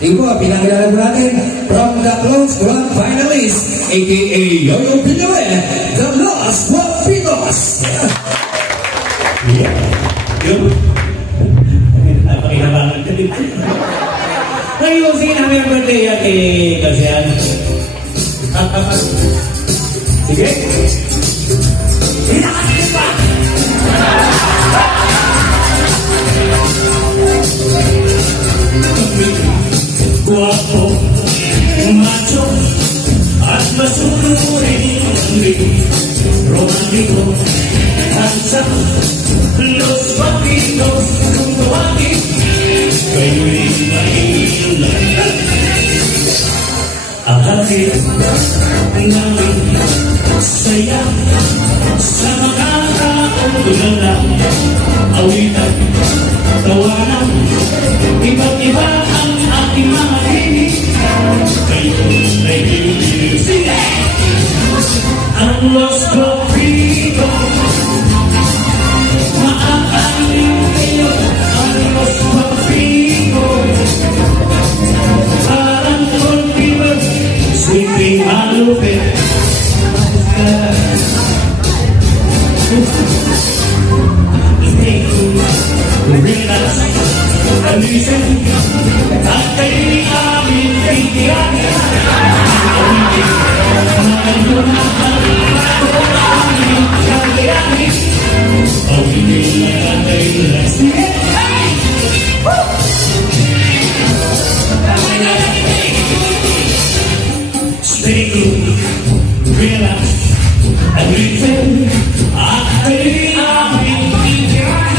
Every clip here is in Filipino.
Sige po, pinakilala po natin from the close grand finalist, aka Yoyo Pinoy, the Los Guapitos. Yeah. Yun. Napakinabangan ka din. Ngayon, sige na may birthday at Gasian. Sige. Pinakasin pa! Guwapo, macho, at masunurin. Romantiko, handsome, Los Guapitos, kung tawagin, kayo'y maiilan. Ang hatid namin saya sa mga taong tulala, awitan, tawanan, iba't iba ang ating mga hinig. Kayo'y naiilan. Sige! Ang Los Guapitos, maaaling kayo ang Los Guapitos. Parang Oliver, sweeping malupit. Relax, alisin, at kayo'y aming bigyan. Stay cool, relax, and listen. At kayo'y aming bigyan.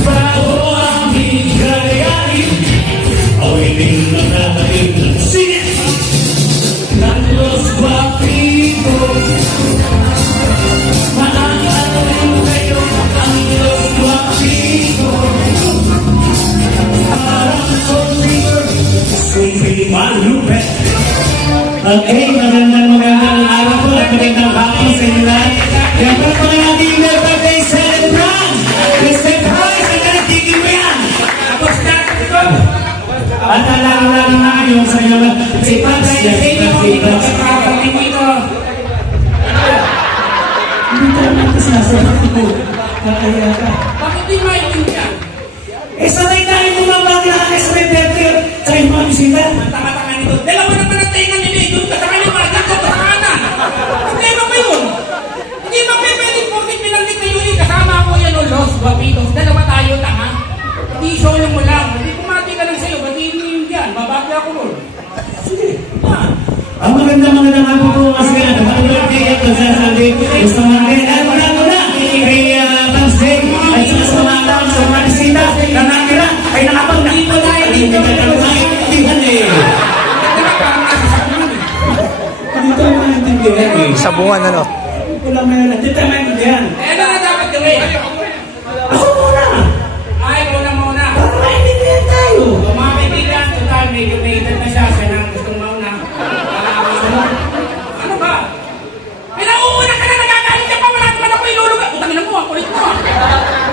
Bago aming gayahin, awitin na natin. Sige! Ng Los Guapitos, maaaring kayo ang Los Guapitos. Parang Oliver, sweeping malupit. Okay, magandang araw po at magandang hapon sa inyo lahat. Kaya po po ng ating birthday celebrant, Mr. Price, ang nagtigil mo yan. Tapos na ito. At alam na yung sa inyo si Pax. Hindi naman kasi nasa ito. Kakaya ka. Bakit di maintindihan? Sanay tayo kumabang na sa may birthday sa yung mga bisita. Tanga-tanga nito. Dalawa naman ang tayo ng nila. Doon ka sa kanyang market ko sa kanan. Problema pa yun. Hindi ba pwede porkit pinanggit na yun. Kasama ko yan o Los Guapitos. Dalawa tayo, tanga. Hindi solo mo lang. Hindi kumati ka lang sa'yo. Ba't hindi yun yan? Babagya ako nun. Sige. Ang magandang hapon po kasi ang birthday at magsasabi. Gusto mo rin. Ay, wala mo na. Kay Thursday. At sa mga bisita na nakira ay nakapag dito na. Hindi ka nakaintindihan eh. Dito ang maintindihan eh. Sabungan ano? Wala mo na. Dito ang maintindihan. Eh, ano na dapat gawin? Ako muna. Ay, muna. Para maintindihan tayo. Kung mga kaibigan, total, medyo may edad na siya. Siya na gustong mauna. Ano ba? Pinauuna ka na, nagagalit ka pa. Wala naman ako iluluga. Utangin na mo, ang kulit mo.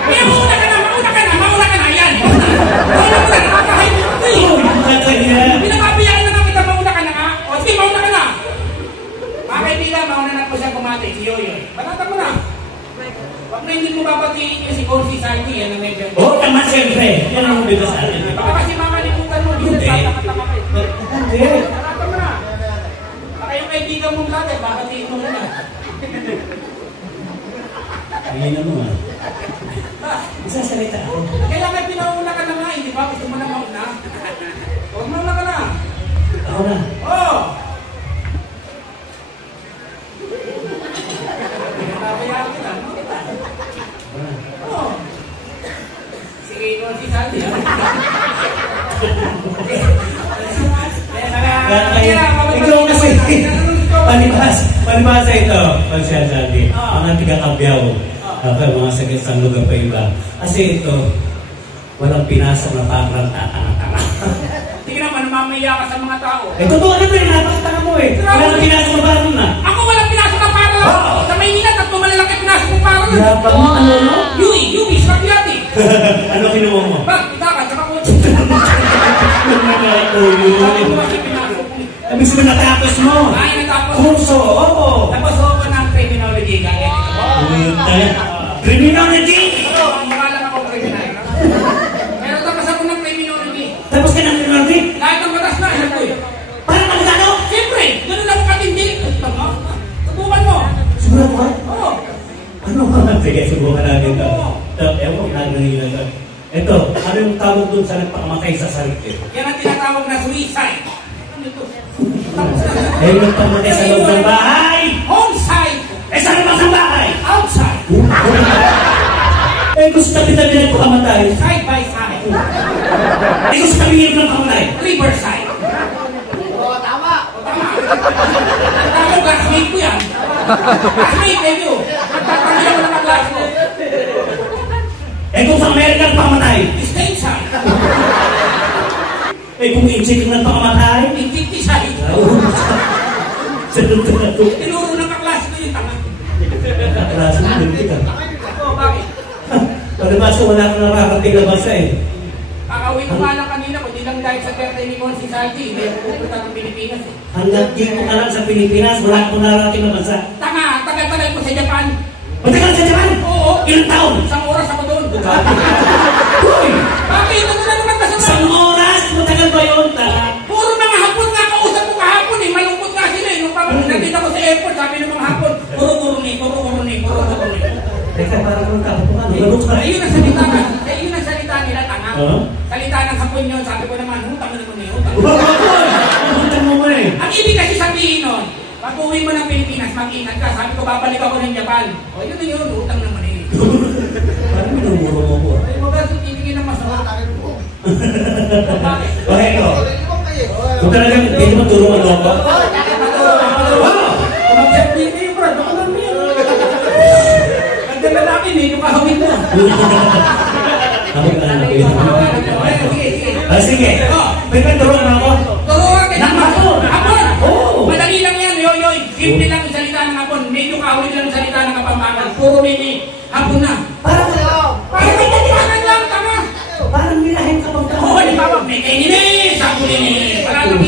Pinauuna ka na, mauna ka na. Yan. Mauna ka na, nakakahay mo. Pinababayaan na lang kita, mauna ka na nga. O sige, mauna ka na. Mga kaibigan, mauna na po siya kumate. Si Yoyoy. Balata mo na. Huwag na hindi mo babatiin yung si Corsi Salty. Yan ang medyo. Oo, tama siyempre. Yan ang mabila sa atin. Baka kasi makalimutan mo. Hindi. Hindi. Balata mo na. Baka yung kaibigan mong dati, babatiin mo muna. Ayun na mo ah. Isasalita ako. Kailangan pinauna ka na nga. Hindi ba? Gusto mo na mauna. Huwag mauna ka na. Ako na. Oo. Pinababayaan kita, no? Oo. Sige, Corsi Salty. Ikaw kasi, palibasa ito, Pagsiyasaldi, mga tiga-kabyaw, mga sakit sa lugar pa iba. Kasi ito, walang pinasok na parang tatanga-tanga. Tingnan mo, namamaya ka sa mga tao. Totoo naman, napakatanga mo eh. Walang pinasok na parang na. Ako walang pinasok na parang. Sa Maynila, tatlong malalaki pinasok ng parang. Ano? Yui, Sabiati. Ano kinuha mo? Bak, yun. Ibig sabihin natapos mo. Ay, natapos. Kurso, oo. Tapos ako ng criminology. Criminology? Oo, mukha lang ako criminal. Pero tapos ako ng criminology. Tapos ka ng criminology? Lahat ng batas na, alam ko eh. Parang ano? Siyempre, ganun lang katindi. Subukan mo. Subukan mo? Oo. Ano ba? Sige, subukan natin ito. Ewan ko narinig lang ito. Ito, ano yung tawag doon sa nagpakamatay sa sarili? Yan ang tinatawag na suicide. Ano ito? Eh, yung pamatay sa loob ng bahay! Homicide! Eh, saan ba sa bahay? Outside! Eh, gusto tabi-tabi nagpakamatay. Side by side! Eh, gusto tabi ng pamatay. Riverside! Tama! Tama, classmate ko yan. Classmate, thank you. Nagtatanggay mo naman class mo. Eh, kung sa Amerika nagpakamatay. Stateside! Eh, kung i-check nagpakamatay. Inficticide! Sa luto na ito. Tinuro ng kaklase ko yung tanga. Kaklase mo, hindi ka. Oo, bakit? Pagkabasa, wala ka nakakating na basa eh. Kakauwi ko nga lang kanina, kundi lang dahil sa birthday ni Mon Society, hindi ako pupunta ng Pilipinas eh. Hanggang dito ka lang sa Pilipinas, wala akong narating na bansa. Tanga, tagal-tagal ko sa Japan. Matagal sa Japan? Oo. Ilang taon? Isang oras ako doon. Uy! Bakit? Ano na naman kasama? Isang oras? Matagal ba yun? Puro mga hapon nga kausap ko kahapon eh. Malungkot nga sila eh. Nung nandito ko sa airport, sabi ng mga hapon, puro ni. Teka, parang kung kaputukan. Malungkot ka. Ayun ang salita nga. Ayun ang salita nila, tanga. Huh? Salita ng hapon yun. Sabi ko naman, hutang mo naman eh. Hutang mo eh. Ang ibig kasi sabihin nun, pag uwi mo ng Pilipinas, mag-ingat ka. Sabi ko, babalik ako ng Japan. O yun na yun, hutang naman eh. Parang minumuro mo po. Ay, wag kasi ibigin ng masama. Bakit? Okay, ito. Kung talagang hindi mo turo ang loko. Mag-check din kayo, bro. Baka lang yun. Ganda na natin eh, yung kahawin mo. Ako ka na kayo. Sige. Pwede turuan mo ako? Turuan ka ng hapon. Hapon? Oo. Madali lang yan, yoyoy. Simple lang yung salita ng hapon. Medyo kahawin lang yung salita ng kapampangan. Puro mini. Hapon na. Parang Parang magpapakanan lang, tama. Parang nilahin ka bang Oo, di ba? May kainini, sakulini. Wala nang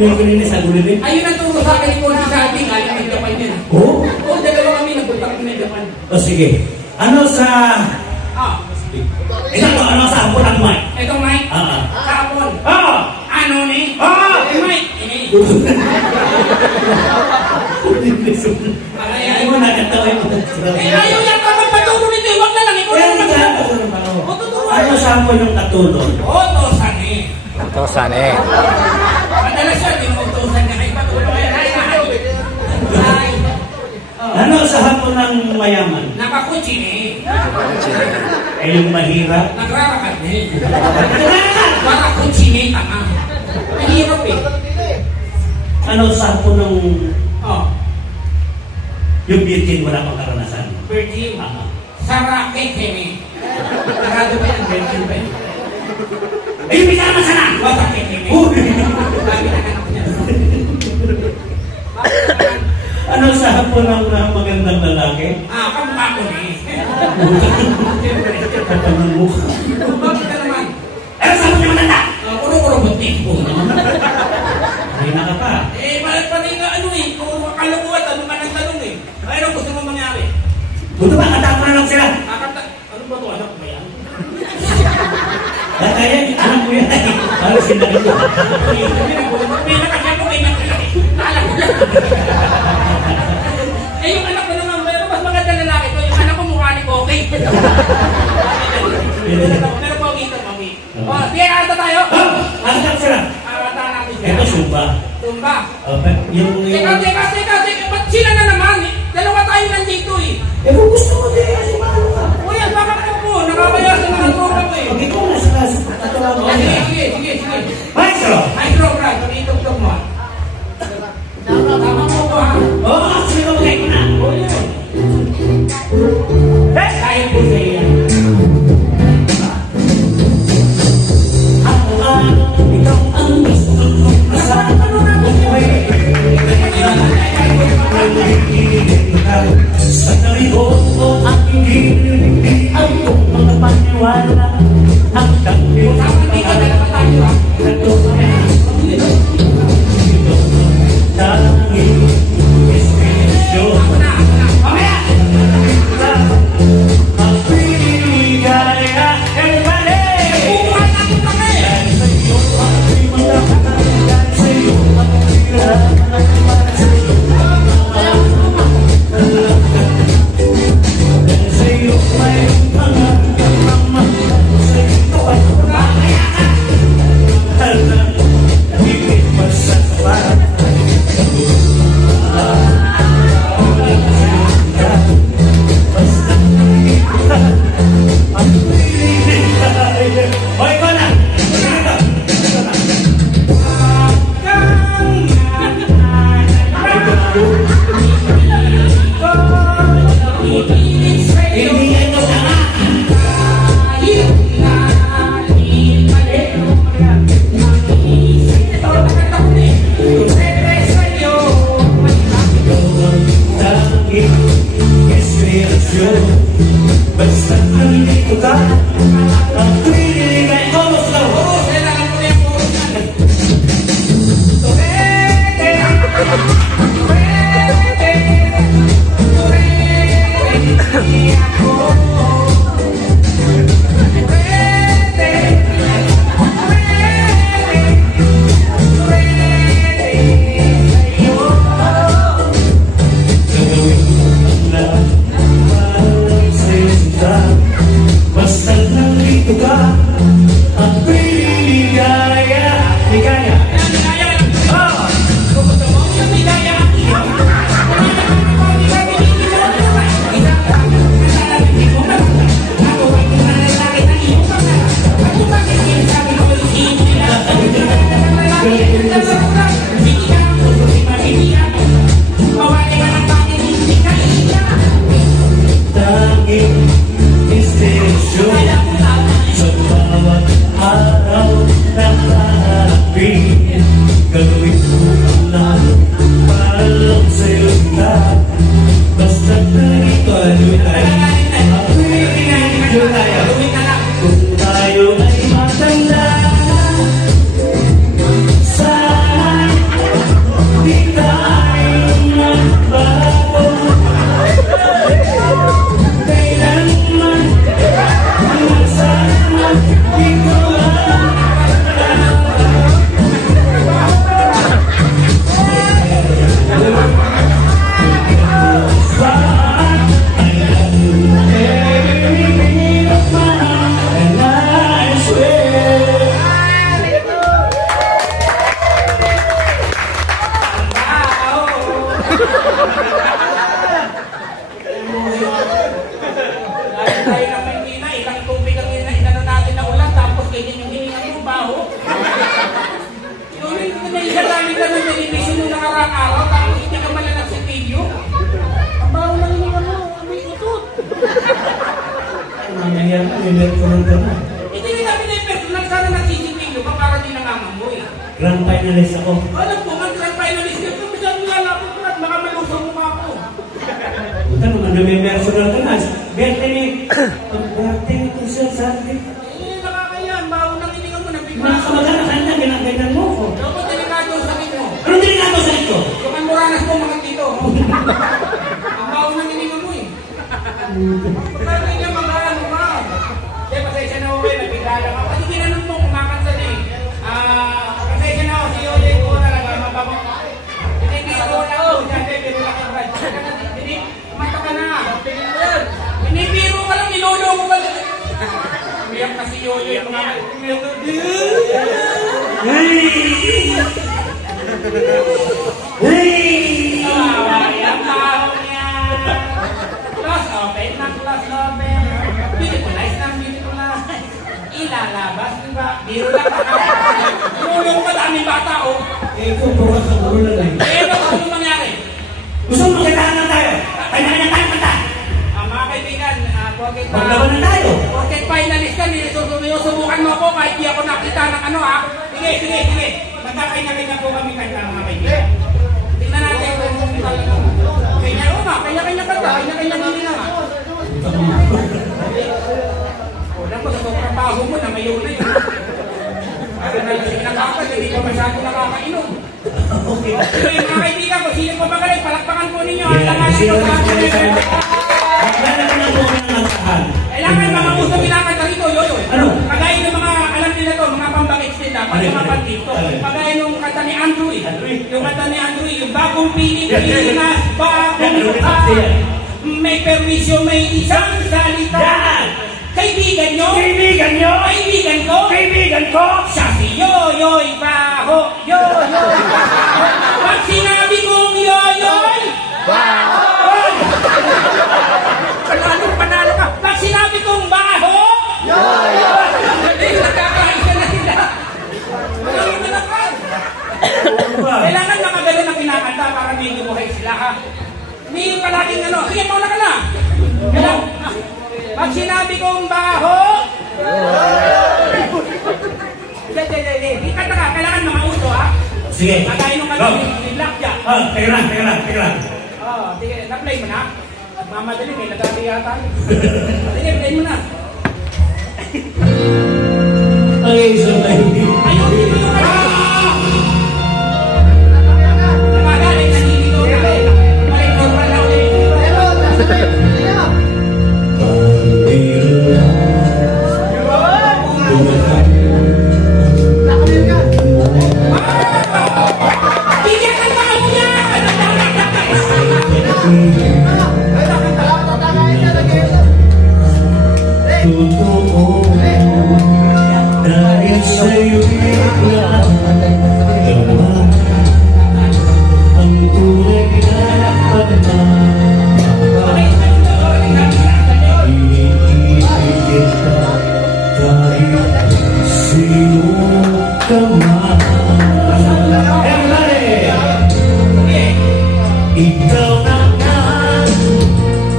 may kulinis sa gulitin? ayun ang turo sa akin kung sa ating galing ng Japan yun. Oo? Oo, dalawa kami nagpunta kami ng Japan. O sige. Ano sa... Ano sa hapon ang mic? Ito, Mike. Ah. Sa hapon. Ano ni? Mike. Ini. Ay mo nakatawa mo. Ayaw yan ka magpaturo nito. Huwag na lang. Ikaw lang magpaturo. Ano sa hapon yung katulog? Utosan eh. Utosan eh. Madalas yun, yung utosan niya. Ay, paturo. Ay. Ano sa hapon ng mayaman? Nakakutsi eh. Eh yung mahirap? Nagrarakat eh. Nakakutsi eh, tama. Mahirap eh. Ano sa hapon ng... Yung virgin wala pang karanasan? Virgin. Sa racket eh. Sarado ba yan? Virgin ba yan? Eh yung pinakaman sana! Wasak eh. Sabi na anak niya. Ano sa hapon ng magandang lalaki? Kamukha ko eh. Kapag ng mukha. Bakit ka naman? Ano sa hapon yung matanda? Puro-puro buti. Ay naka pa. Pati nga ano eh. Puro kalukuhan. Tanong ka ng tanong eh. Ano gusto mo mangyari? Buto ba? Katapon na lang sila. Ano ba ito? Anak mo yan? Kaya alam mo yan. Halos sinabi ko. May nakasya ko may nakasya. Alam ko lang. Eh yung anak ko naman, pero mas maganda lalaki ko. Yung anak ko mukha ni Koke. Pero pogi ito, pogi. Sige, kanta tayo. Nakasap sila. Kanta natin siya. Ito sumba. Tumba. Teka. Ba't sila na naman eh? Dalawa tayo nandito eh. Eh kung gusto mo din kasi mahalo ka. O yan, baka ka po. Nakakaya sa mga tropa ko eh. Pag ikaw na sila katulad mo. Sige. Maestro! Maestro, Brad, pag-itog-tog mo. Tama mo ko ha. Oo, sige mo kayo na. O yun. Dahil po sa iyo. Ako ba, ikaw ang gusto mo kasama ng buhay. Sa nalibot mo ang hindi ang mga paniwala. Hanggang Tama, hindi ka dalawa tayo ha. Ang piniling ay almost daw. Oo, kailangan ko na yung puro yan. Turete! Turete ako. Basta't nandito ka, ang piniligaya. Ligaya. Tanging istasyon sa bawat araw na hanapin. Gagawin ko lang para lang sa'yo lahat. Basta't nandito ay ang piniligaya. Kung tayo ay matanda, sana di tayo magbago. Kailanman, sana di ko Dahil tayo ng Maynila, ilang tubig ang inano natin na ulan, tapos ganyan yung hiningang mo, baho. Yung naisa namin ka ng television nung nakaraang araw, tapos hindi ka malanak sa video. Ang baho ng hiningang mo, may utot. Nangyayari na, may meron ka na. Hindi rin namin na yung personal, sana nagsisipinyo ka para di nangangamoy. Grand finalist ako. Alam ko, mag-grand finalist ka, pero masyado lalapit ko at baka malusong mo ako. Buta naman na may personal ka na. Berte ni, pag-berte ito siya sa atin. Nakakaya, baho ng hiningang mo, nabigla. Mga kamag-anak kanya, ginagainan mo ko. Pero kung delikado ang sakit mo, Anong delikado sa ito? yung ang muranas mo mga dito. Ang baho ng hiningang mo eh. Pagkakay niya mag-ano ka. Kaya pasensya na ako eh, nabigla lang ako. Kasi ginanong mo, kumakansan eh. Pasensya na ako, si Yoye ko talaga, mabago. Binibiro na ako, dyan biro lang ako. Mata ka na. Binibiro ka lang, nilolo mo ka lang. Umiyak na si Yoye. Ang baho niya. Close open na close open. Beautiful lang, beautiful. Ilalabas, di ba? Biro lang ka. Nilolo mo ka daming bata, oh. Eh, ito, puro ka sa ulo na lang. Eh, ano mangyari? Gusto mo magkitahan na tayo? Kanya-kanya tayo mata. Mga kaibigan, Maglaban na tayo. porket finalist ka, susubukan mo ako kahit di ako nakita ng ano ha. Sige, sige, sige. Magkakanya-kanya po kami kanta mga kaibigan. Tingnan natin kung talaga. Kanya, o nga, kanya-kanya kanta, kanya-kanya nili na nga. Wala mo, sa sobrang baho mo, namayaw na yun. Kasi na yung sinakakas, hindi ka masyado nakakainom. Okay. So yung mga kaibigan, kung sino pa magaling, palakpakan po ninyo. Sino na Magkala ka na po ng nagtahan. Kailangan mga uso pinakanta rito, Yoyo. Ano? Kagaya ng mga, alam nila to, mga pambakits nila, pag mga pantito. Kagaya nung kanta ni Andrew, yung kanta ni Andrew, yung bagong Pilipinas, bagong may permisyo, may isang salita. Kaibigan nyo? Kaibigan nyo? Kaibigan ko? Kaibigan ko? Siya si Yoyoy Baho, Yoyoy Baho. Pag sinabi kong Yoyoy Baho, panalo ka. Pag sinabi kong Baho, Yoyoy. Nagkakaisa na sila. Ano na naman? Kailangan nakagano na pinakanta para may buhay sila ha. Hindi yung palaging ano. Sige, mauna ka na. Kailangan. Pag sinabi kong baho, ikanta ka, kailangan mga uso ha. Sige. Kagaya nung kanta ni Blackjack. Teka lang. Sige, na-play mo na. Mamadali, may nagati yata. Sige, play mo na. Ay, sabay. Ayun, hindi yung nagagaling, nandito na eh. Balik ko pa lang ulit. Bigyan ka ba niya? Totoo dahil sa'yo'y lahat naman ang tunay na pagmamahal. Iniibig kita kahit sino ka man. Ikaw na nga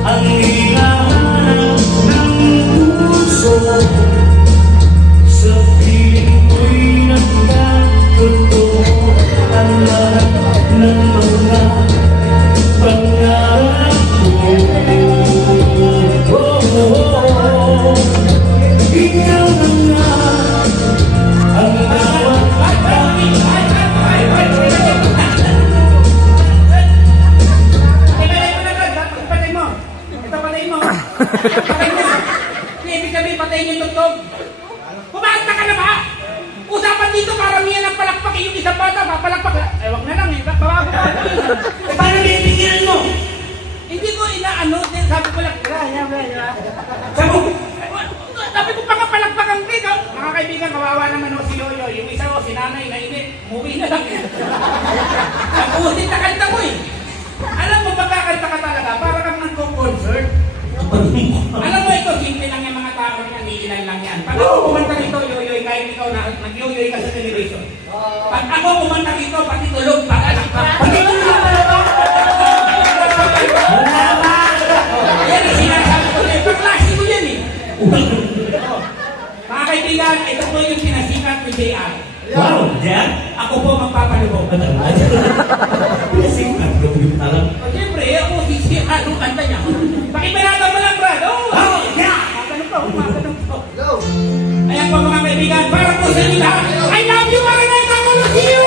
ang hinahanap ng puso. Sa piling ko'y nagkatotoo ang lahat ng mga pangarap ko. Ikaw na nga ang bawat Ibig sabihin, patayin yung tugtog. Kumanta ka na ba? Usapan dito, karamihan ang palakpak. Yung isang bata, papalakpak. Eh, wag na lang eh. Babago. paano bibigyan mo? Hindi ko inaano. Sabi ko lang, sabi ko pa nga palakpakan dito. Mga kaibigan, kawawa naman o si Yoyo. Yung isa o si nanay, nainit. Muwi na lang. Napusin na kanta mo eh. Alam mo, pagkakanta ka talaga, para kang nagko-concert. Alam mo ito, simple lang yung mga tao niyan, niilan lang yan. Pag ako kumanta rito, yoyoy, kahit ikaw na nag-yoyoy ka sa television. Pag ako kumanta rito, pati tulog, pati tulog. Wala ba? Yan ang sinasabi ko niya, pag-klase ko yan eh. Mga kaibigan, ito po yung pinasikat ni JR. Wow, Jan? Ako po magpapalubog. Pinasikat ko yung alam. Siyempre, ako sisikat ang kanta niya. Pakibalatan mo lang, Brad. Oh, yeah! Matanong po. Ayan po mga kaibigan, para po sa inyo lahat. I love you, Maranay Kakolosio!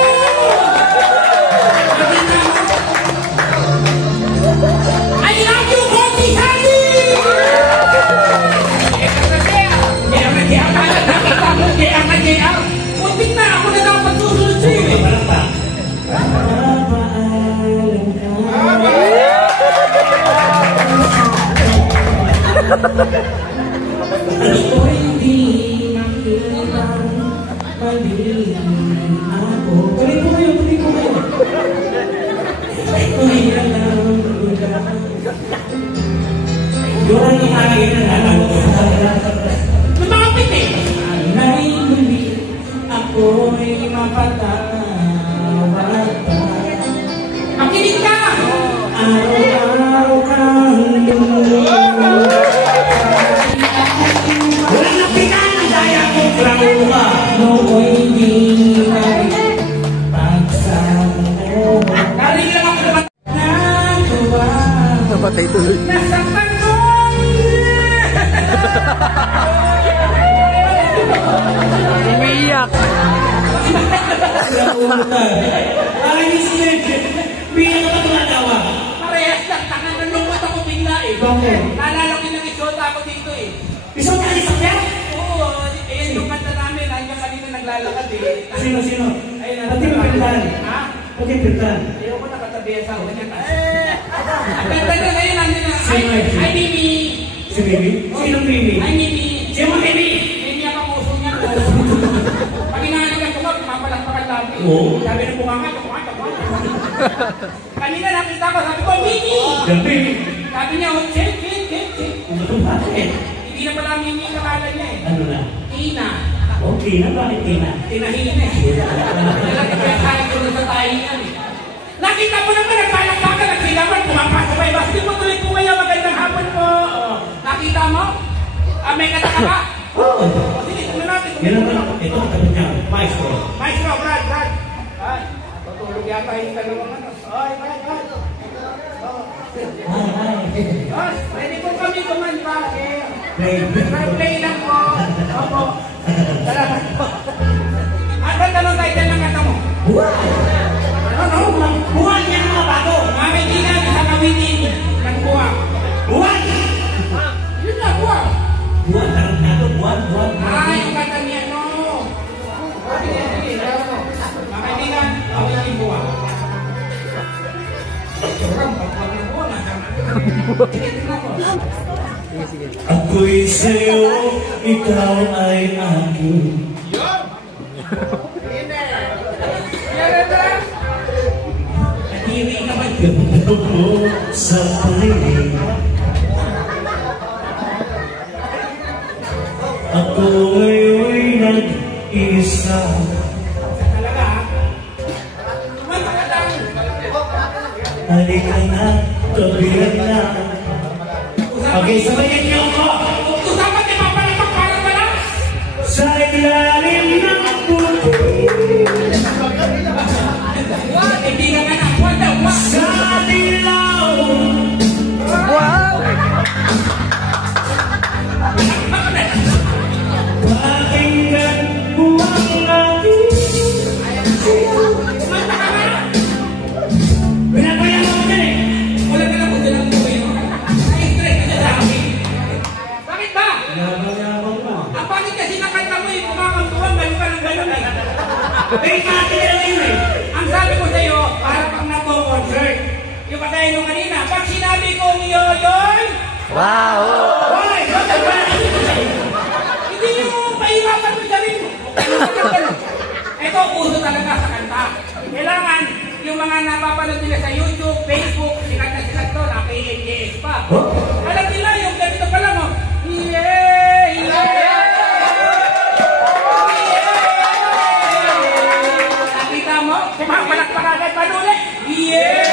I love you, Koki Sandy! JR. Muntik na, ako na dapat susunod sa'yo eh. Ito hindi makitang maliin ako. Tuloy po kayo. Ito'y alam ko na. Doon ang aking alam ko. Lumapit eh. Sana'y muli ako'y mapatawad pa. Makinig ka! Araw-araw kang lumulong. Walang napitan ang daya kong trauma. Nooy di pagsamo. Galing lang ako naman. Nagawa. Napatay tuloy. Nasaktan ko! Umiiyak. Ay, Mr. Bigyan ka tumatawa. Parehas lang. Tangan ng lungkot ako bigla eh. Bakit? Naalala ko yung isota ako dito eh. Isang kalisap yan? Oo, ayan yung kanta namin. Hanggang kanina naglalakad eh. Sino? Ayun, Pati pintan. Ha? Pati pintan. Ayaw ko nakatabi sa uwan niya. Ang ganda na ngayon, nandun na. Sino? Ay, Mimi. Si Mimi? Sinong Mimi? Ay, Mimi. Sino Mimi? Mimi ang puso niya. Pag inahalikan ko nga, pumapalakpakan lagi. Oo. Sabi ng bunganga, kanina nakita ko, sabi ko, Mimi! Gabi. Sabi niya, oh, check. Bakit? Hindi na pala Mimi ang nakalan niya eh. Ano na? Tina. Okay na, bakit Tina? Tinahin eh. Nalaki kaya kaya ko rin sa tayo yan eh. Nakita mo naman, nagpalakpakan, nagsilaman, pumapasok kayo. Basta mo tuloy po kayo, magandang hapon po. Oh, nakita mo? May kataka ka? Oo. Sige, tuloy natin. Yan naman, ito katabi niya. Maestro. Maestro, Brad. Ay, tutulog yata yung dalawang ano. Ay, Brad. Hi. Ready po kami kumanta. Play. Play lang po. Ako'y sa'yo, ikaw ay akin. Hindi naman Ganda mo sa paligid. Ako ngayon'y nag-isa. talaga, ha? Magpakadang. Halika na, kabilang na. Okay, sabayan niyo ako. Usapan niya pa pala para pala. Sa ilalim ng puto. Kaibigan ka na. What the fuck? Sa dilaw. Wow! Pakinggan mo ang aking. Pinapayan mo dyan eh. Wala ka na po din ang buhay mo. Na-stress ka sa akin. Bakit ba? Yabang-yabang mo. Ang pangit kasi nakanta mo yung kumakamtuan, gayon ka ng gayon eh. Eh, kati na lang yun eh. Ang sabi ko sa'yo, para pang nagko-concert. Yung katayin mo kanina, pag sinabi kong yoyoy, Wow! why? Hindi nyo pahirapan mo sabihin mo. Ito, uso talaga sa kanta. Kailangan, yung mga napapanood nila sa YouTube, Facebook, sikat na sikat to, naka-ANJS pa. Alam nila yung ganito pa lang, oh. Yeah, yeah. Nakita mo? Kumapalakpak agad pa ulit. Yeah!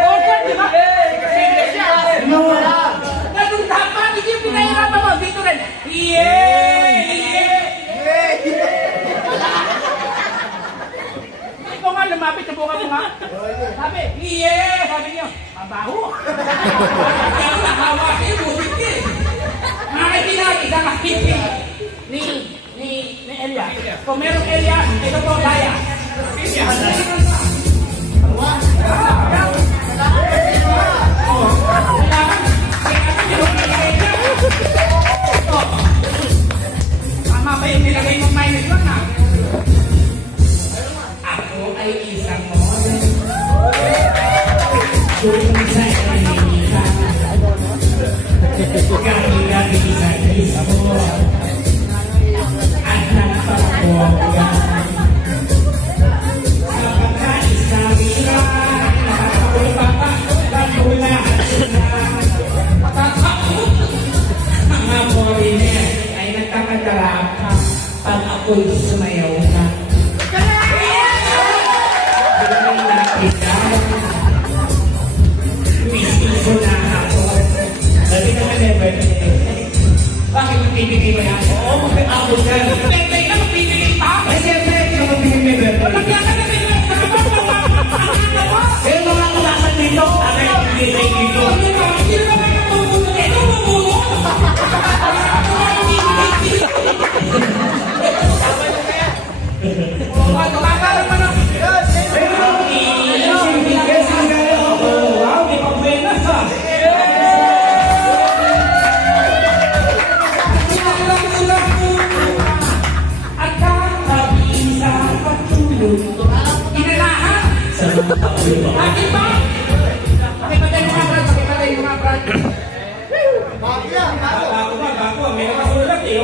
Okay, di ba? Ganun dapat, hindi yung pinahirapan mo. Dito rin. Yeah! Ikaw nga, lumapit sa buka mo nga. Sabi, yeah! Sabi niyo, mabaho. Kaya nakawa kayo, busit ka eh. Mga kaibigan, isang activity ni Elia. Kung merong Elia, ito po, Daya. Tama ba yung nilagay mo minus 1 ha? Ako ay isang model. Kung sa'y kanina, kami sa isa mo. At nagpapagyan. Sa pagkaisawira, nakakapulpapa, pagkula at sila. Patakapot. Mga foreigner ay nagkakadarap pag ako'y sumayaw na. Kaya nakita, mismo na ako. Sabi ka na never. Bakit magbibigay mo yan? Oo, mag-ako dyan. Bentay ka, magbibigay pa? Eh, siyempre, ikaw magbibigay mo. Magkaya ka na din lang sa kapag eh, mga kulasan dito. Aray, magbibigay dito. Hindi na ba kayo tumulo? Eh, tumulo? Tumakalang pa na. Pero, wow, may pagbuenas ha. At kakabisa pagtulog. Inalahan. Bakit ba? Pakipatay mo nga, Brad. Pakipatay mo nga, Brad. Bago ba? Bago. May nakasulat eh.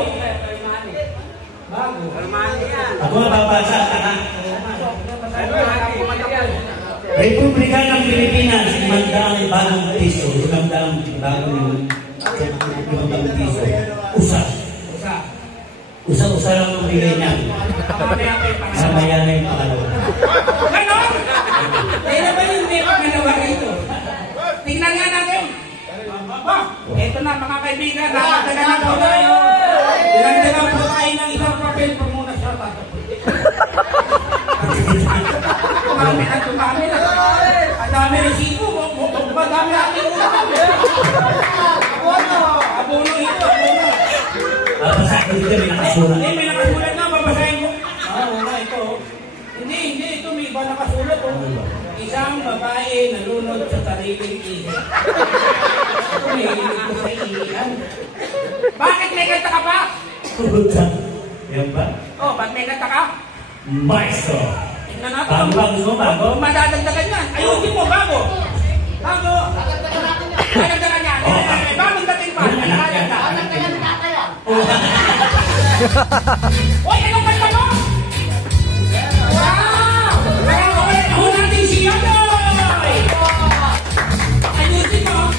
Bago. Ako mababasa ka na. Republika ng Pilipinas, 500 bagong piso, 500 bagong piso. Usa lang ang bigay niya. Mamaya na yung pangalawa. Ganon! Kaya ba yung may pangalawa rito? Tingnan nga natin. Ito na mga kaibigan, nakatagal na po tayo. Ilang po tayo ng isang papel pa muna siya. Tumami na tumami na. Ang dami resibo. Madami ating ulam. Abono ito. Babasa ko dito, may nakasulat. Hindi, may nakasulat na. Babasahin mo. Wala ito. Hindi. Ito may iba nakasulat. Isang babae nalunod sa sariling isip. Ito may hilig ko sa iyan. Bakit may kanta ka pa? Yan ba? Oh, ba't may kanta ka? Maestro. Tingnan natin. Bago, gusto mo bago? Madadagdagan yan. Ayusin mo, bago. Bago. Dagdagan niya. Bagong dating pa. Dagdagan ni tatay ah. Uy, anong kanta mo? Wow! Ako natin si Yoyoy! Ayusin mo.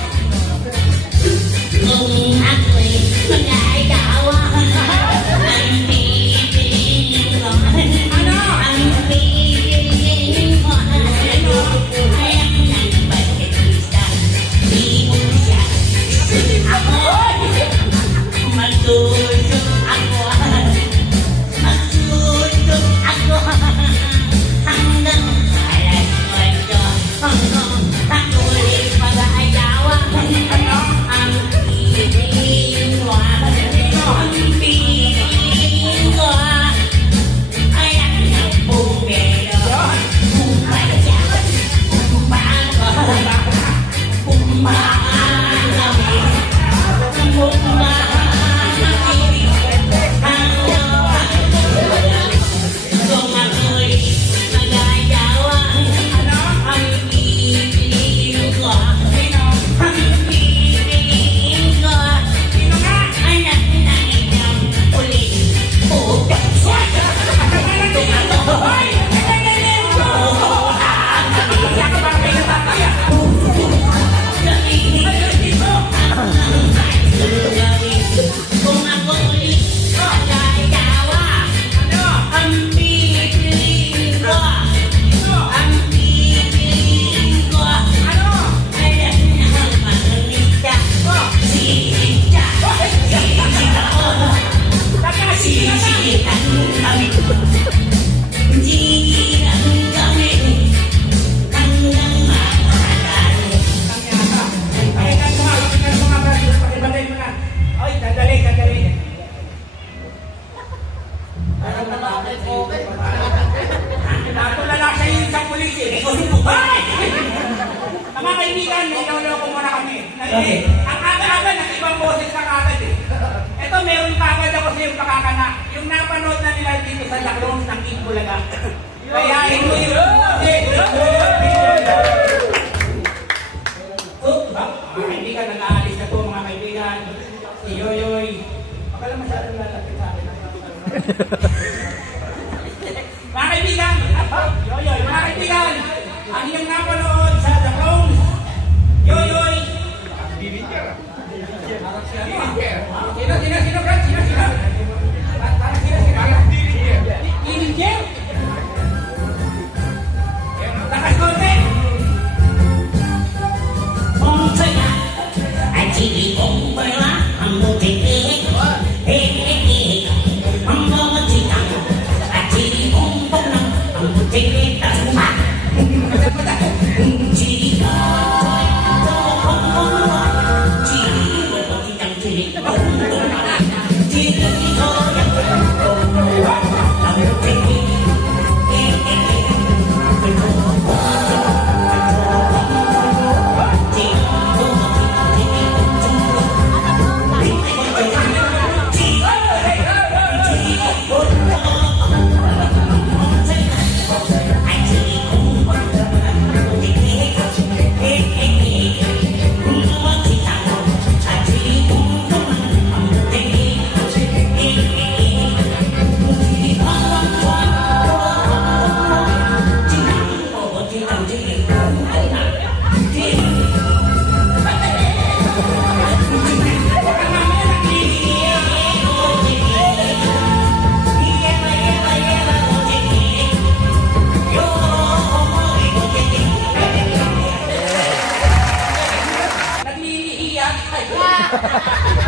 Kung ako'y mag-aayawa, ang pipiliin ko, ang pipiliin ko, ay ang nagpagkakita. Di mo siya. Ako, magdudog ako, magdudog ako, hanggang alas 8, hanggang ako'y mag-aayawa. Ang pipiliin ko, ang pipiliin ko, ay ang nagpumelo. Pumadya, pumago, pumahalami, pumahalami, kung ako'y mag-aayawa, ang pipiliin ko, ang pipiliin ko, anak na inyong ulit. Kung ako ulit mag-aayawa, ang pipiliin ko, ang pipiliin ko, anak na manita, sisita, sisitan kami, sisitan kami, hanggang makalan. Ay, dadali. Natulala sa iyo sa pulis eh. Ay! Mga kaibigan, niloloko muna kami. Ang aga-aga, nag-ibang boses ka kagad eh. Ito, meron kagad ako sa yung pakakana. Yung napanood na nila dito sa Lacrosse ng King Bulaga. Kaya ito yung boses. Mga kaibigan, nag-aalis na po mga kaibigan. Si Yoyoy. Baka lang masyadong lalapit sa akin. Mga kaibigan, Yoyoy, mga kaibigan, ang iyong napanood sa The Clown, Yoyoy. Sino, Brad? Sino? Parang sino? Ininjer? Lakas konti.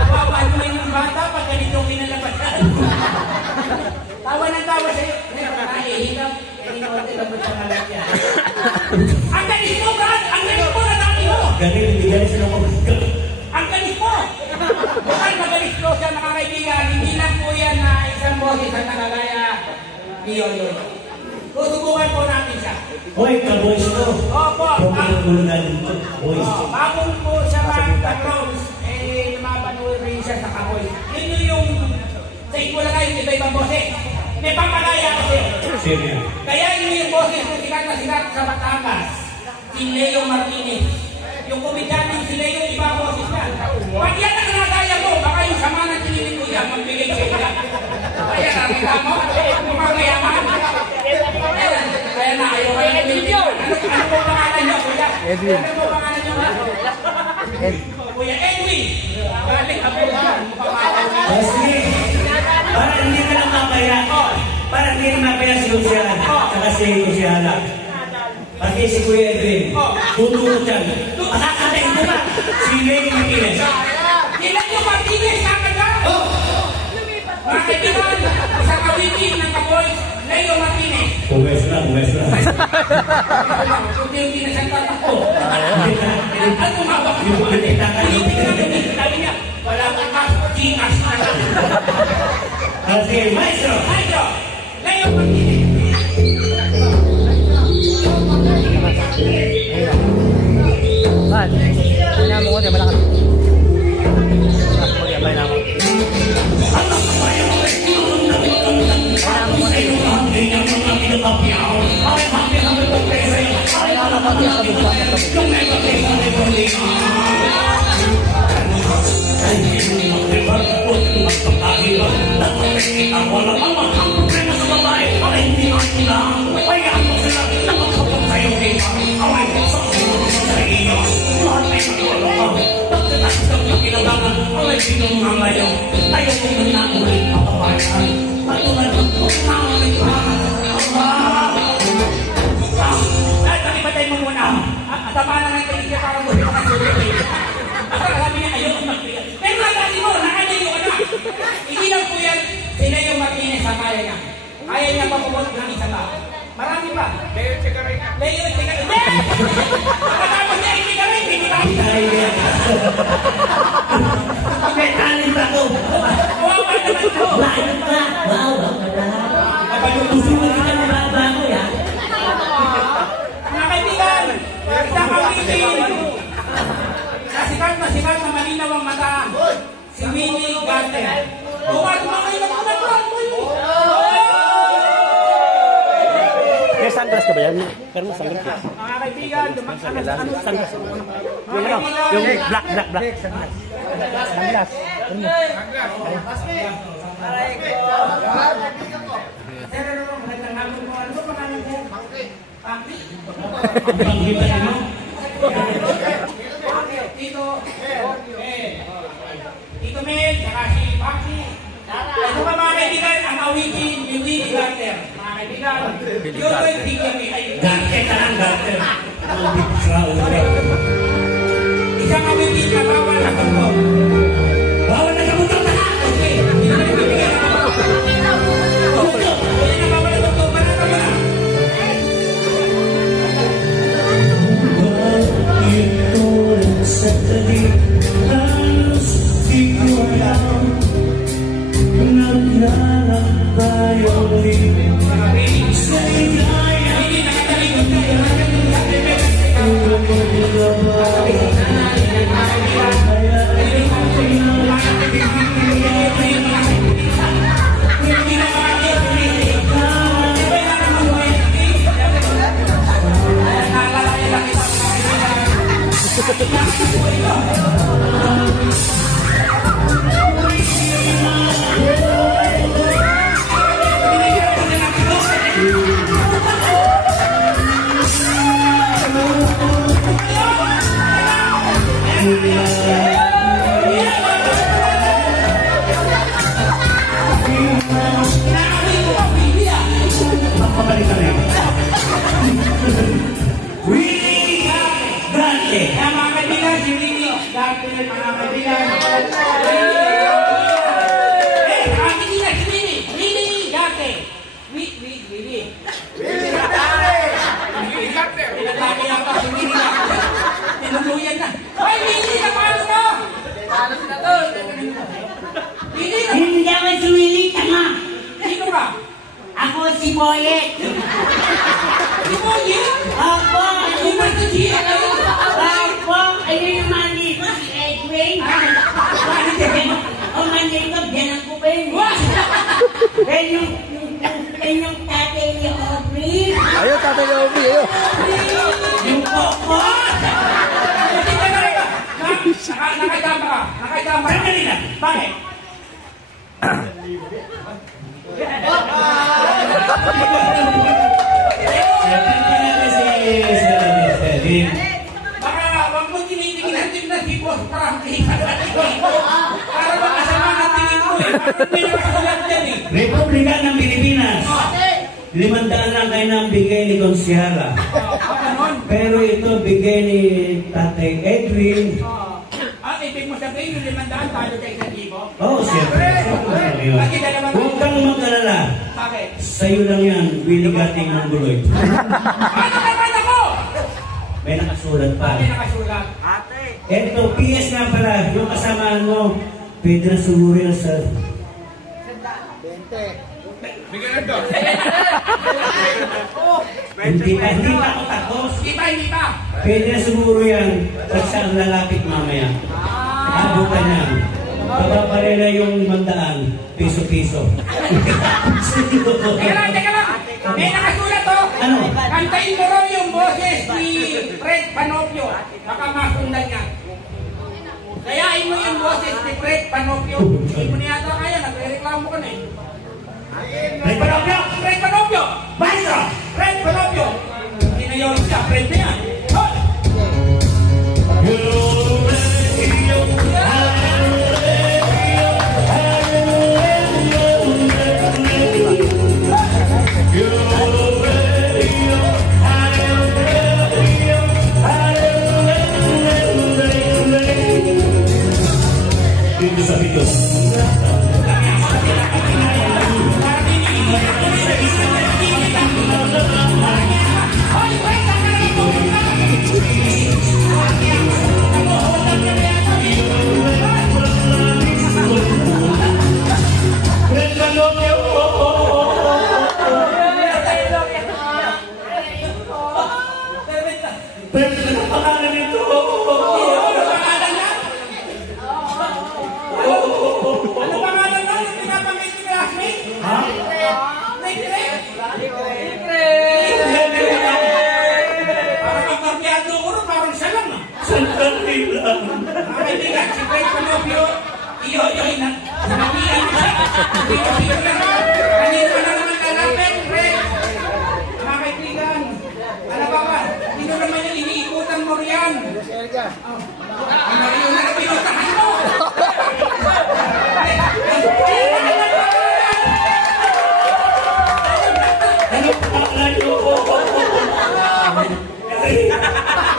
Kawawa naman yung bata pag ganito pinalabasan. Tawa ng tawa sa'yo. Nahihirap. Ang galis mo, Brad! Ang galis mo na natin mo! Galing, hindi galing sila ko. Ang galis mo! Bukal magalis ko siya mga kaibigan. Hindi lang po yan na isang boses ang nakagaya ni Yoyoy. Susubukan po natin siya. Hoy, ka-boys ko. Opo. Pagkakulo natin ko. Boys. Bagong po siya mag-close, lumaban po rin siya sa kahoy. Yun yung sa Itbulaga yung iba-ibang boses. May pampalaya kasi. Sino? Kaya yun yung boses na sikat sa Batangas. Si Leo Martinez. Yung komedyante sila yung iba boses yan. Pag yan ang nagaya mo, baka yung sama ng tininin mo yan, magbigay sa yan. Kaya nakita mo, kumagayaman. Kaya na ayaw kayo ng video. Ano po pangalan nyo, kuya? Edwin. Ano po pangalan nyo? Kuya Edwin. Galing ako ba? Wesley, para hindi ka lang mapaya. Para hindi na mapaya si Luciana. Saka si Luciana. Pati si Kuya Edwin. Tutulog dyan. Makakatayin ko ba? Si Lady Martinez. Ilan yung Martinez kakagad? Mga kaibigan, isang awitin ng Kaboys, Leo Martinez. Uwes lang. Kung hindi na siyang tatakbo. Ang tumawag ko. Sabi niya, wala kang Gcash na lang. Kasi Maestro. Maestro, Leo Martinez. Man, kailangan mo ko siya malakas. Kailangan mo. Tama na ng kanya para mo. Sabi niya, ayaw magbigay. Pero nagkasi mo, nakanya yung anak. Hindi lang po yan, sila yung Martinez sa kaya niya. Kaya niya pamumulog ng isa tao. Marami pa. Leo Chigaray. Pagkatapos niya, hindi kami, hindi kami. May talent ako. Wawa naman ito. Lahat pa. Wawa ka na. Isipan kita ng mga bago yan. Mga kaibigan, isang awitin. Sikat na malinaw ang mata. Si Winnie Garter. Huwag mo kayo nagpunatuan mo yun. May sunglass ka ba yan? Pero may sunglass ka. Mga kaibigan, Sunglass. Yung black. Sunglass. Sunglass. Tito Mel, saka si Paxi. Ito pa mga kaibigan, ang awitin ni Winnie Garter. Mga kaibigan, yun ko yung bigyan ni Garter ka lang, Garter. isang awitin na bawal na kumpong. Bawal na kabutang na! Okay, hindi na kayo bibigyan ng bawal. Kaya na bawal na kumpong, parang kabula. Hindi nakatalikod Hindi ako sumili, tanga. Sino ka? Ako si Boyet. Si Boyet? Opo. Yung magkasiya ka lang. Opo. Ayun yung mandi ko, si Edwin. O mandi ko, dyan ang kupin. Yung tatay ni Aubrey. Ayaw, tatay ni Aubrey, ayaw. Yung Coco. Hindi ka Nakajamba ka. Nakajamba ka. Sandali lang. Bakit? Baka wag mo tinitingin natin na si Boss Frankie. Para makasama ng tingin mo eh. Hindi nakasulat yan eh. Republika ng Pilipinas. 500 lang kayo nang bigay ni Consiala. Pero ito bigay ni Tatay Edwin. Ibig mo sabihin yung 500 tayo kay 1,000? Oo, siyempre. Huwag kang mag-alala. Bakit? Sa'yo lang yan, winigating ng guloy. Ano naman ako? May nakasulat pa. May nakasulat. Ito, PS nga pala, yung kasamaan mo, pwede na sumurin sa... Hindi pa ako tapos. Hindi pa. Pwede na siguro yan at siyang lalapit mamaya. Abutan niya. Bababali na yung 500 piso-piso. Teka lang. May nakasulat to. Ano? Kantayin mo raw yung boses ni Fred Panopio. Baka masundan niya. Kayain mo yung boses ni Fred Panopio. Hindi mo niyata kaya. Nagre-reklamo ka na eh. Fred Panopio! Fred Panopio! Maestro! Fred Panopio! Hindi na yun siya. Fred na yan. Hoy! Dito sa video.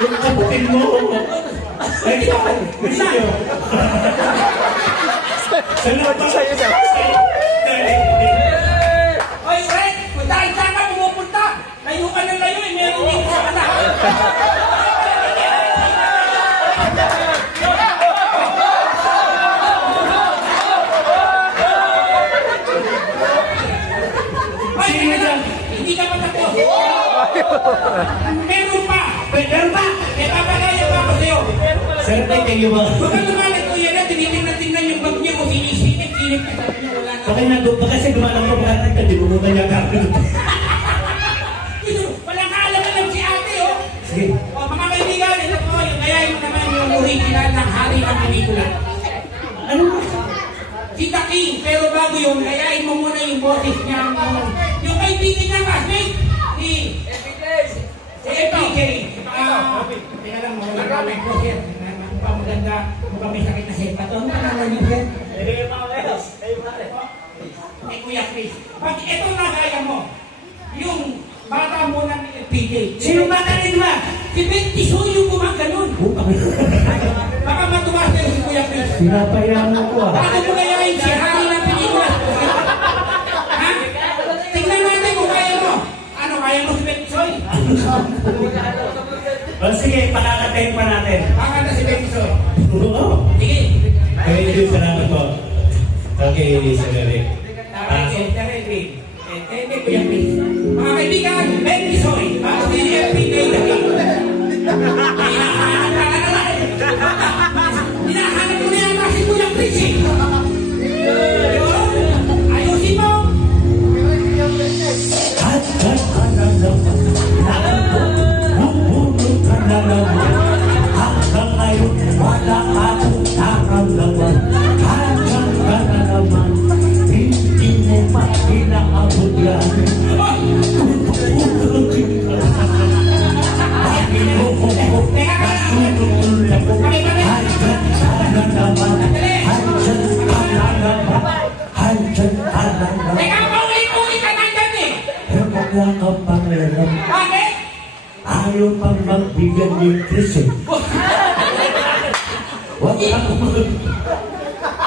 Yung kabutin mo. Ay, gusto nyo. Salamat pa sa'yo, sir. Oy, Fred! Kung dahil saan ka pumupunta, layo ka ng layo, eh. Meron dito sa kanahan. Oy, hindi ka pa tapos. Meron pa! Meron pa! Eh, papalayo pa ako sa'yo. Sir, thank you ba? Huwag ka lumalat ko yan, tinitingnan yung bag niya kung sinisilip ka sabi niya wala na. Bakit nagpa kasi gumanap ko pa natin, dibukutan niya kami. Walang kaalaman lang si ate, oh. Sige. O, mga kaibigan, ito po, kayain mo naman yung original ng hari ng pelikula. Ano? Si The King, pero bago yun, kayain mo muna yung boses niya. Yung kaibigan niya, classmate, si FPJ. Teka lang, may boses. Mukhang maganda, mukhang may sakit na sepa. Ano pangalan niyo, Fred? Ni Kuya Chris. Pag ito nagaya mo, yung bata mo ng FPJ. Sino ba natin ba? Si Ben Tisoy yung gumaganon. Baka matuwa sa'yo si Kuya Chris. Pinapayaan mo ko ah. Paano mo ngayon si hari ng pelikula? Ha? Tignan natin kung kaya mo. Ano, kaya mo si Ben Tisoy? O sige, pakakatayin pa natin. Pakanta si Ben Tisoy. Oo. Sige. Thank you, salamat po. Okay, Sir Eric. Thank you, Kuya Chris. Mga kaibigan, Ben Tisoy. Para si FPJ The King. Hinahanap mo na yan kasi Kuya Chris eh. Ayusin mo. Hanggang ngayon, wala inaabot yan. Tutulog kita. Ay, mo, natulog ako. Ay, dyan sana naman. Ay, dyan sana naman. Ay, dyan sana naman. Teka, paulit-ulit ka nandyan eh. Pero wala kang pangalan. Bakit? Ayaw pang magbigyan ni Chris eh. Wala kang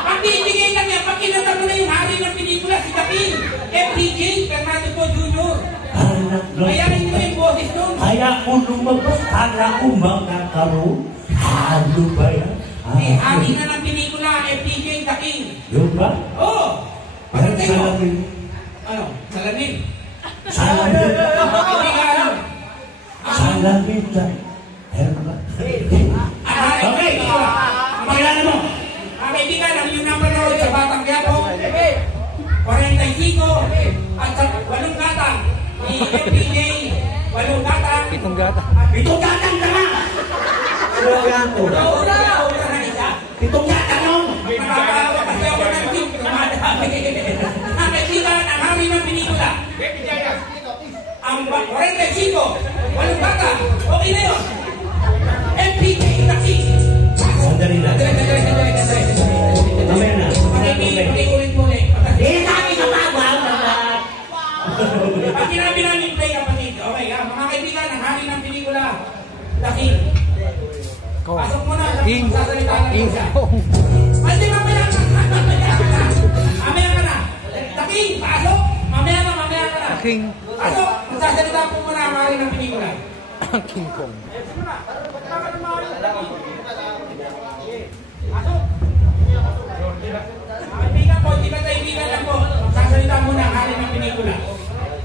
Ang bibigay lang niya, pag kinata mo na yung hari ng pelikula, si Kapil, FPJ, Fernando Po Jr. anak ng... Kaya rin mo yung boses nun. Kaya kung lumabas, kala ko makakaroon. Ano ba yan? Si hari na ng pelikula, FPJ, The King. Yun ba? Oo. Parang Pagdating mo. salamin. Ano? Salamin. Salamin. Hindi ka ano. Salamin na. Herba. Okay. Ang pakilala mo? Ang kaibigan, ang yung napanood sa Batang Quiapo, 45 at sa 8 gatang ni FPJ, 8 gatang. Pitong gata. Pitong gatang ka na! Nauna na isa. Pitong gatang nun! Nakakawa kasi ako ng team. Tumadami. Ang kaibigan, ang hari ng pelikula. Ang 45, 8 gatang. Okay na yun. FPJ, The King. Sandali na. Mamaya na. Ulit-ulit. Eh, sabi ka pa, wow naman. Pag sinabi namin play kapatid, okay ha, mga kaibigan, ang hari ng pelikula, The King. Pasok mo na, King. sasalita na King siya. Kong. Ay, di, mamaya ka na. The King, pasok. Mamaya ka na. King. Pasok, magsasalita po muna ang hari ng pelikula. King Kong. Kaibigan po, di ba kaibigan lang po, magsasalita muna ang hari ng pelikula.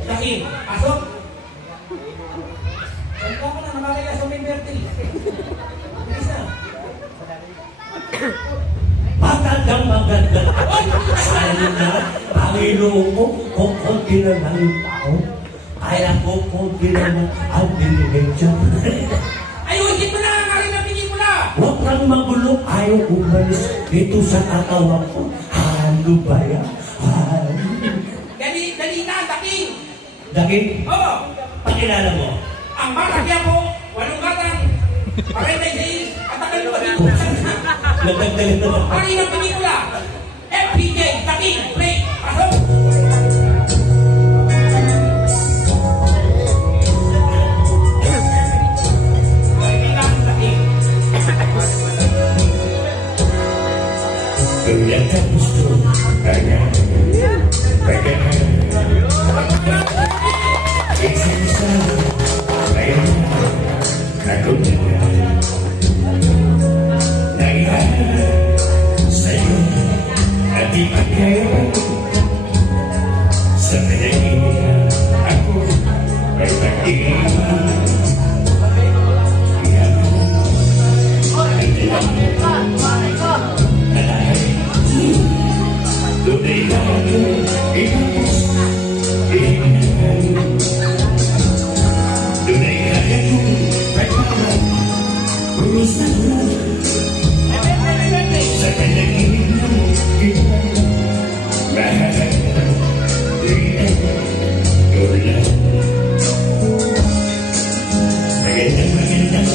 The King, pasok. Salita mo na, nakalagay ka sa may birthday. Isa. Magandang maganda. Sana, Panginoon ko, kung konti na lang yung tao, kaya ko konti na lang ang diligensya. Ayusin mo na ang hari ng pelikula. Huwag kang magulo, ayaw umalis dito sa katawan ko. Ano ba yan? Dali na, The King. Dahil, Oo. pakilala mo. Ang Batang Quiapo, 8 gatang, 46, at ang Nagdagdagan na. hari ng pelikula, FPJ, The King, play, pasok. Kaibigan, The King. Kelihatan gusto. Kaya. Isa-isa. Kaya. Ako na. Naya. Sa'yo. At ipagkaya. Sa pinagiging ako ay pag-iiwan. Tunay na ako, itapos, ihinagay. Tunay na ako, pagkakas, pulos na lang. Sa panaginip ng iba, mahalaga, iyan, ulan. Magandang,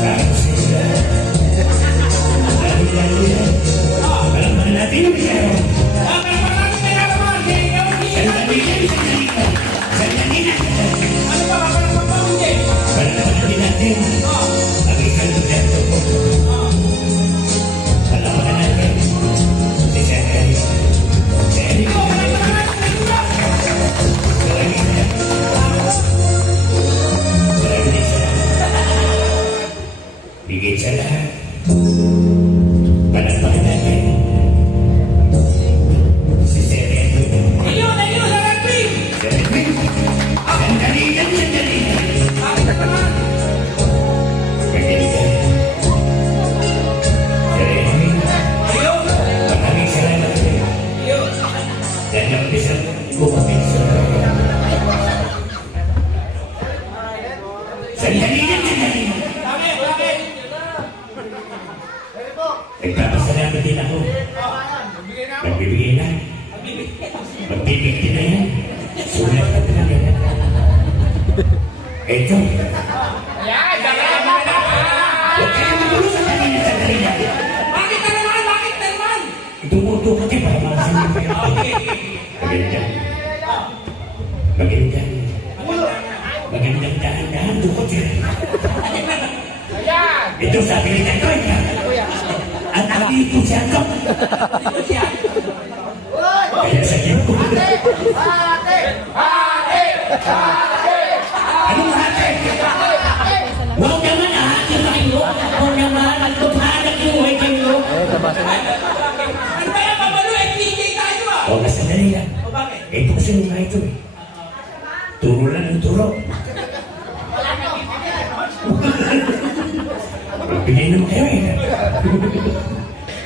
parang sila. Lalo-lalo yan, malaman natin yung biyero. Bigay sa lahat. Palagpakan natin. Si Sereno. Ayun, sa rugby. Sereno. Sandali lang. Bakit naman? Magalitan. Sereno. Ayun. Maraming salamat. Ayun. Dahil nampisa bumabit sa sandali lang. Bakit? Nagpapasalamat din ako. Magbibigay na. Magbibigay Ito. Ayan, Huwag ka naman gulo sa kanina sa kanina. Bakit ka naman? Bakit ka naman? Itumuto ko tayo para masasabi ko. Maganda. Maganda. Magandang dahan-dahan dukot yan. Ayan. Ito sabi ni Tatoy. At abi ko siya ito. Kaya sa ko. Anong hati? Huwag naman hati kayo. Huwag naman ang tumanak yung way kayo. Ano ba yan, Babalo? FPJ tayo ah. Huwag ka sandali yan. O bakit? Ito kasi mga ito eh. Turo lang ng turo. Bigay naman kayo eh.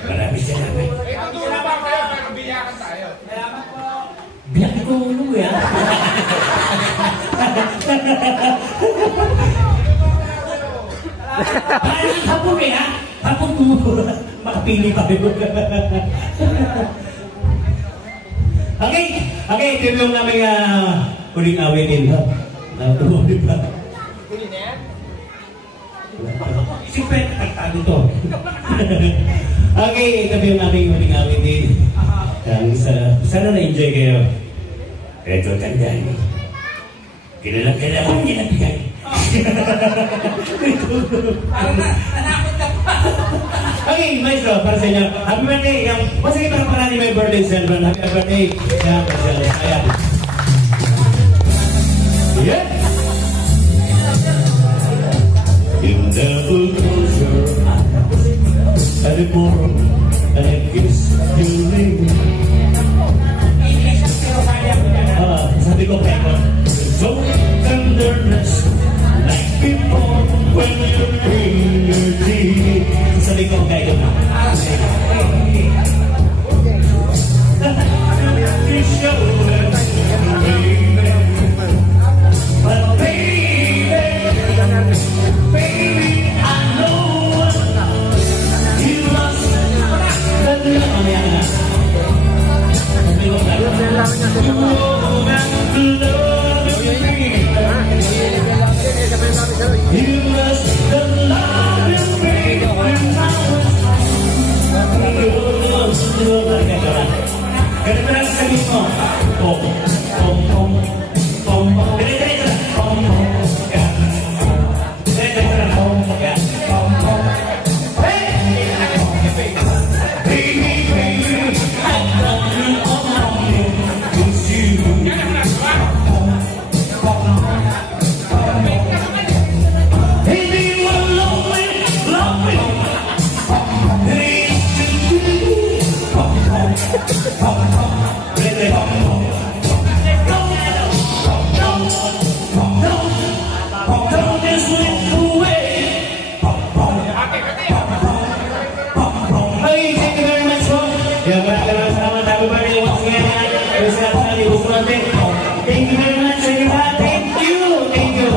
Maraming salamat. Tuturo ba kayo? Biyakan tayo. Salamat po. Biyak ko ulo ya. Parang hapon eh ha. Hapon mo. Makapili pa rin. Okay, ito yung naming huling awitin. Natuloy ba? Huli na yan? Si Pet, tagtado to. Okay, ito yung naming huling awitin. Sana na-enjoy kayo. Pero tandaan mo. Kailangan mo hindi nabigay. Parang nanakot ka pa. Okay, maestro, para sa inyo. Happy birthday! Once again, para parang may birthday celebrant. Happy birthday! Ayan. Yeah! You never close your eyes anymore, and I kiss you leave. Sabi ko kayo, so tenderness, like before when you're in your teeth. Sabi ko kayo na. You show it, baby. But baby, I know you lost the love. Sabi ko kayo na. You must have loved me when I was ganito lang sa mismo. Pom, pom, pom, pom, pom. Ganito lang. Pom, pom, yan. Ganito lang. Pom, yan. Pom, pom. Hey! Baby, baby, I love you all my life. It's you. Baby, you are lonely, lonely. Don't just slip away. Hey, thank you very much, bro. Maraming salamat. Happy birthday once again. Thank you very much, everyone. Thank you. Thank you.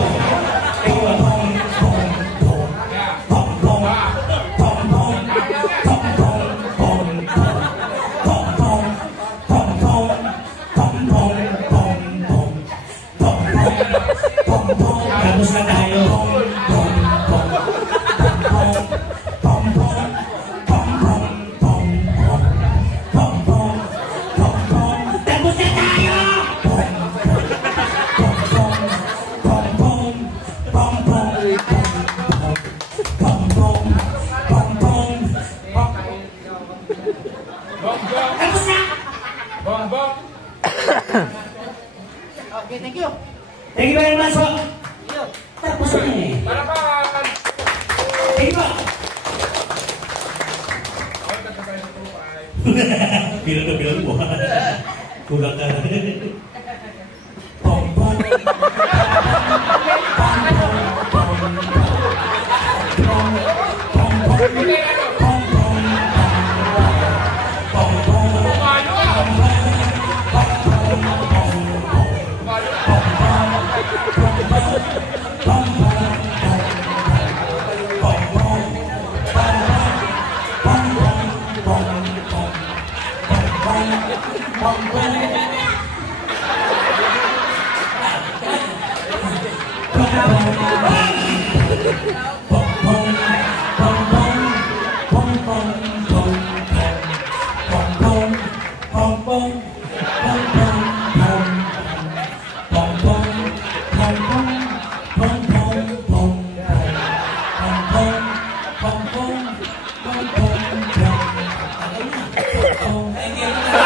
Tapos na tayo. Tapos na tayo! Tapos na! Bongbong. Okay, thank you. Thank you very much, bro. Tapos na eh. Parapan. Thank you, bro. Bilang mo. Kulang ka. Thank you.